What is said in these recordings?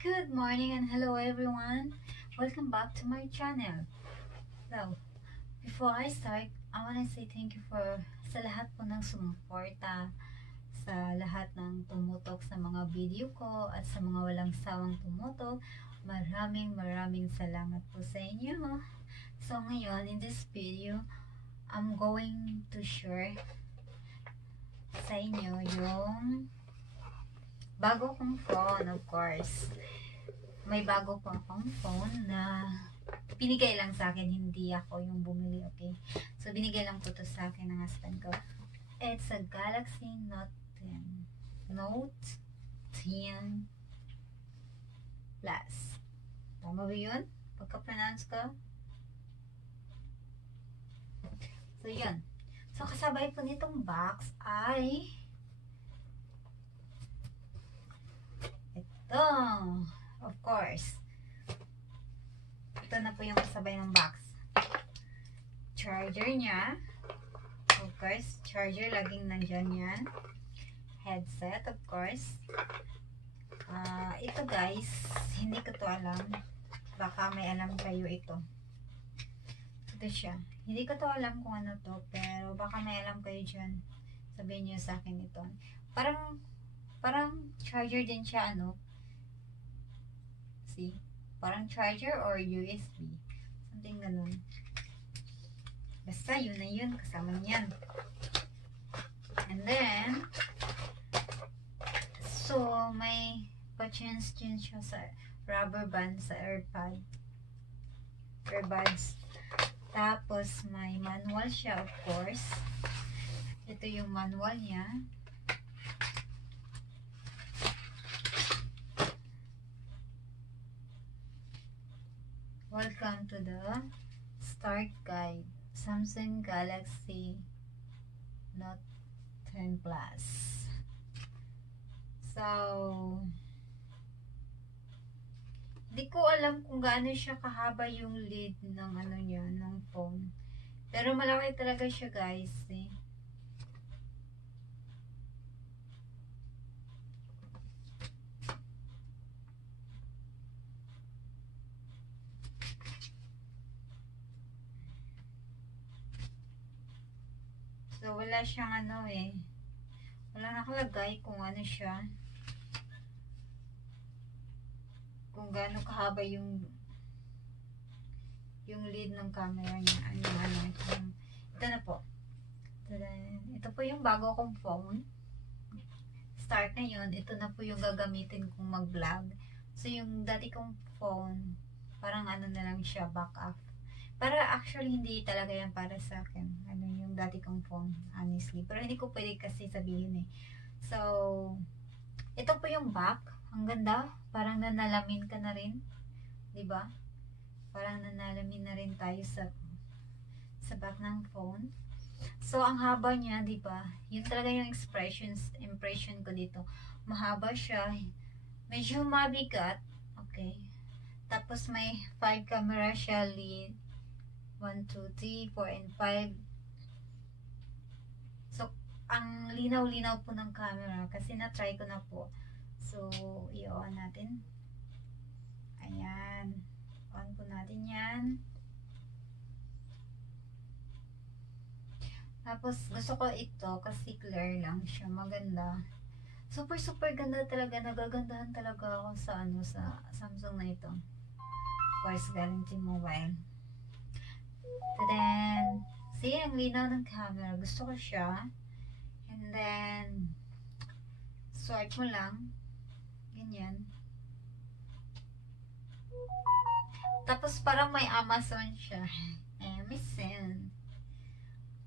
Good morning and hello everyone. Welcome back to my channel. So, before I start, I want to say thank you for sa lahat po ng sumuporta, sa lahat ng tumutok sa mga video ko at sa mga walang sawang tumutok. Maraming salamat po sa inyo. So, ngayon in this video, I'm going to share sa inyo yung bago kong phone, of course. May bago po akong phone na binigay lang sa akin, hindi ako yung bumili, okay? So, binigay lang po to sa akin ng husband ko. It's a Galaxy Note 10. Note 10 Plus. Tama ba yun? Pagka-pronounce ko? So, yun. So, kasabay po nitong box ay ito. Of course. Ito na po yung kasabay ng box. Charger niya. Of course, charger laging nandyan yan. Headset, of course. Ito guys, hindi ko to alam. Baka may alam kayo ito. Ito siya. Hindi ko to alam kung ano to, pero baka may alam kayo dyan. Sabihin nyo sa akin ito. Parang charger din siya, ano? See? Parang charger or USB. Something ganun. Basta yun na yun. Kasama niyan. And then, so, may pa-change siya sa rubber band sa earbuds. Tapos, may manual siya, of course. Ito yung manual niya. Welcome to the Start Guide. Samsung Galaxy Note 10 Plus. So, di ko alam kung gaano siya kahaba yung lead ng ano niya, ng phone. Pero malaki talaga siya, guys. Eh. So, wala siyang ano eh. Wala nakalagay kung ano siya. Kung gaano kahaba yung lead ng camera niya. Ito na po. Ito po yung bago kong phone. Start na yun. Ito na po yung gagamitin kong mag-vlog. So, yung dati kong phone, parang ano na lang siya, backup. Para actually, hindi talaga yan para sa akin. Ano yung dati kong phone, honestly. Pero hindi ko pwede kasi sabihin eh. So, ito po yung back. Ang ganda. Parang nanalamin ka na rin. Diba? Parang nanalamin na rin tayo sa back ng phone. So, ang haba niya, diba? Yun talaga yung impression ko dito. Mahaba siya. Medyo mabigat. Okay. Tapos may 5 camera siya lead. 1, 2, 3, 4, and 5. So, ang linaw-linaw po ng camera kasi na-try ko na po. So, i-on natin. Ayan. On po natin yan. Tapos, gusto ko ito kasi clear lang siya. Maganda. Super ganda talaga. Nagagandahan talaga ako sa sa Samsung na ito. Of course, galing T-Mobile. Then, see, ang linaw ng camera. Gusto ko siya. And then, swipe mo lang. Ganyan. Tapos, parang may Amazon siya. Amazon.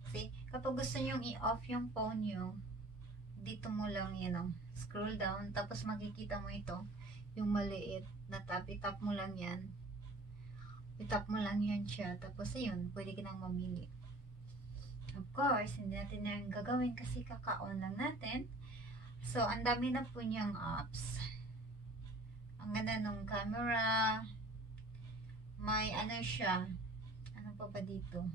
See, kapag gusto nyo i-off yung phone nyo, dito mo lang, scroll down. Tapos, makikita mo ito. Yung maliit na tap. I-tap mo lang yan. I-tap mo lang yan siya. Tapos, ayun, pwede ka nang mamili. Of course, hindi natin na yung gagawin kasi kaka-on lang natin. So, ang dami na po niyang apps. Ang ganda ng camera. May ano siya. Ano pa ba dito?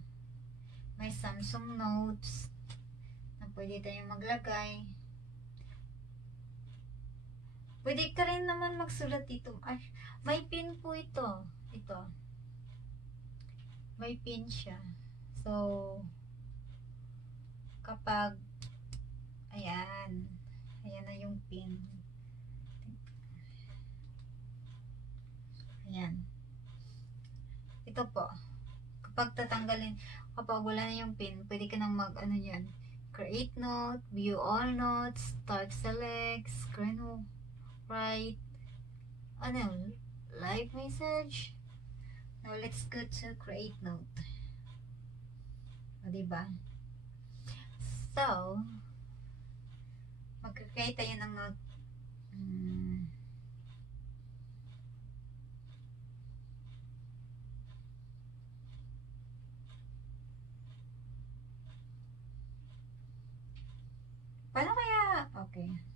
May Samsung Notes na pwede tayong maglagay. Pwede ka rin naman magsulat dito. Ay, may pin po ito. Ito. May pin siya. So, kapag, ayan. Ayan na yung pin. Ayan. Ito po. Kapag tatanggalin, kapag wala na yung pin, pwede ka nang mag, ano yan, create note, view all notes, start select, screen write, ano, live message. Now, let's go to create note. O, diba? So, mag-create tayo ng note. Paano kaya? Okay.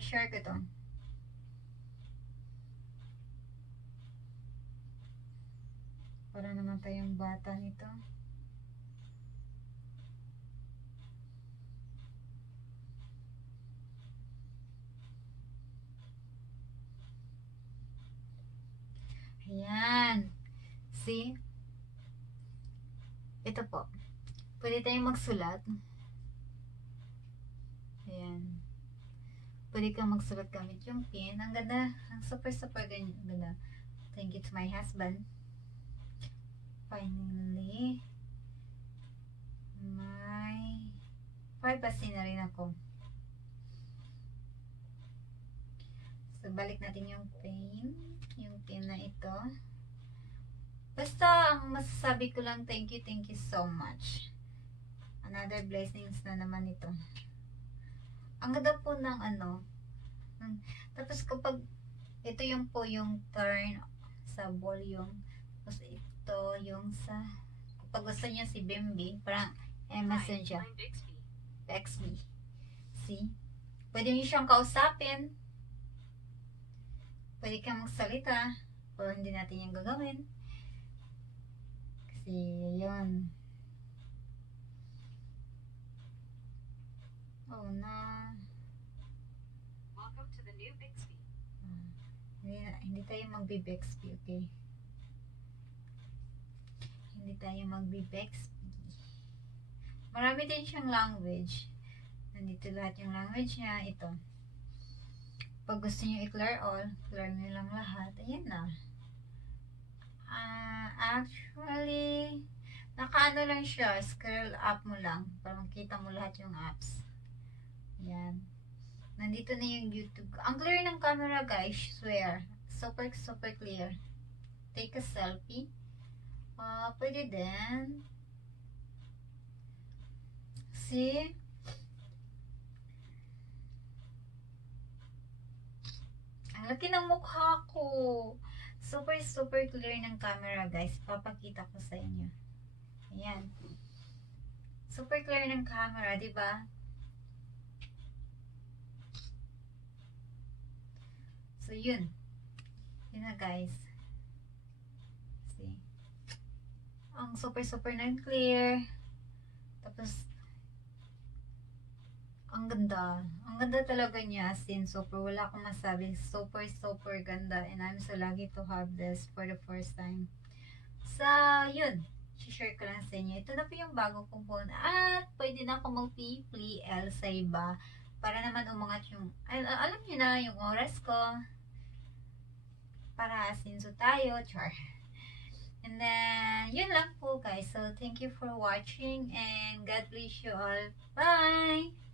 I-share ko to. Para naman tayong bata nito. Ayan. See? Ito po. Pwede tayong magsulat. Ayan. Pwede kang magsulat gamit yung pen. Ang ganda. Ang super ganda. Thank you to my husband. Finally, may privacy na rin ako. So, balik natin yung pen. Yung pen na ito. Basta, ang masasabi ko lang, thank you so much. Another blessings na naman ito. Ang ganda po ng ano. Tapos kapag, ito yung po yung turn sa volume. Tapos ito yung sa, kapag gusto niya si Bimbi, parang MSN siya. Bixby. See? Pwede niyo siyang kausapin. Pwede kang magsalita. Pero hindi natin yung gagawin. Kasi, yun. Oh, na. Welcome to the new Bixby. Hindi tayo magbi-Bixby, okay? Hindi tayo magbi-Bixby. Marami din siyang language. Nandito lahat yung language niya. Ito. Pag gusto niyo i-clear all, clear niyo lang lahat. Ayan na. Actually, nakaano lang siya. Scroll up mo lang para makita mo lahat yung apps. Ayan. Nandito na yung YouTube. Ang clear ng camera, guys. Swear. Super clear. Take a selfie. Pwede din. See? Ang laki ng mukha ko. Super clear ng camera, guys. Papakita ko sa inyo. Ayan. Super clear ng camera, di ba? So, yun. Yun na, guys. See? Ang super na clear. Tapos, ang ganda. Ang ganda talaga niya. As in, super. Wala akong masabi. Super ganda. And I'm so lucky to have this for the first time. So, yun. share ko lang sa inyo. Ito na po yung bago kong phone. At pwede na ako mag-play Elsa iba. Para naman umangat yung, alam nyo na, yung oras ko. Para asinso tayo. Char. And then, yun lang po guys. So, thank you for watching. And God bless you all. Bye!